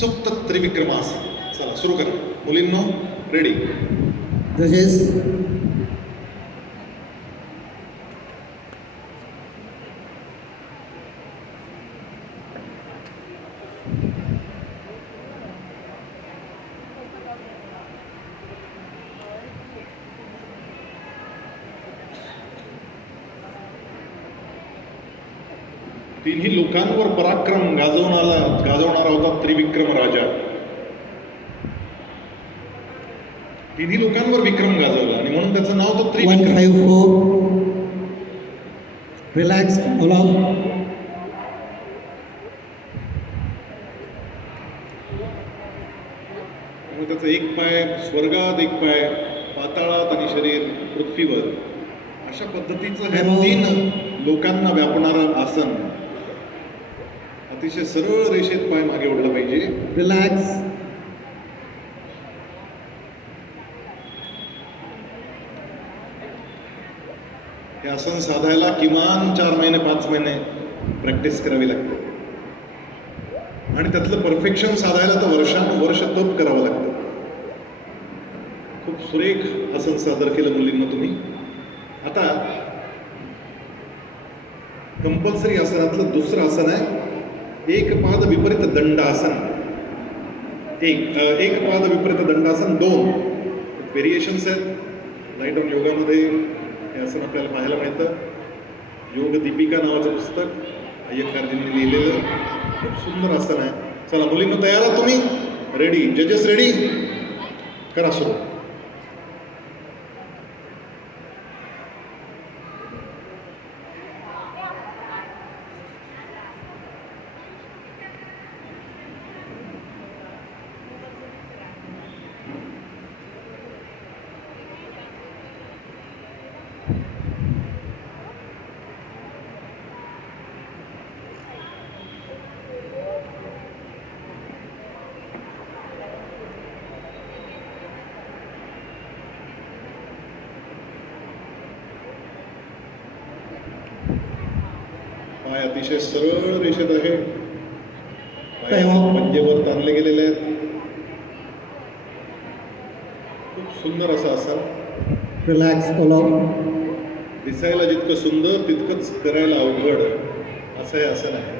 सुप्त त्रिविक्रमासन. चला सुरू करा मुलींनो. रेडी. जजेस तिन्ही लोकांवर पराक्रम गाजवणारा होता त्रिविक्रम राजा. तिन्ही लोकांवर विक्रम गाजवला आणि म्हणून त्याचं नाव होतं त्रिविक्रम. 154. रिलॅक्स बोला. त्यामुळे त्याचा एक पाय स्वर्गात, एक पाय पाताळात आणि शरीर पृथ्वीवर. अशा पद्धतीचं हे 3 लोकांना व्यापणारं आसन. अतिशय सरळ रेषेत पाय मागे ओढला पाहिजे. रिलॅक्स. हे आसन साधायला किमान 4 महिने 5 महिने प्रॅक्टिस करावी लागते आणि त्यातलं परफेक्शन साधायला तर वर्ष तप करावं लागतं. खूप सुरेख आसन सादर केलं मुलींना तुम्ही. आता कंपल्सरी आसनातलं दुसरं आसन आहे एक पाद विपरीत दंडासन. एक पाद विपरीत दंडासन 2 व्हेरिएशन्स आहेत. लाईट ऑन योगामध्ये हे आसन आपल्याला पाहायला मिळतं. योग दीपिका नावाचं पुस्तक अय्यंगारजींनी लिहिलेलं खूप सुंदर आसन आहे. चला मुलींना तयार आहात तुम्ही? रेडी. जजेस रेडी. करा सुरू. पाय अतिशय सरळ रेषेत आहे. पाय पंजेवर ताणले गेलेले आहेत. खूप सुंदर असं आसन. रिलॅक्स बोला. दिसायला जितकं सुंदर तितकंच करायला अवघड असं हे आसन आहे.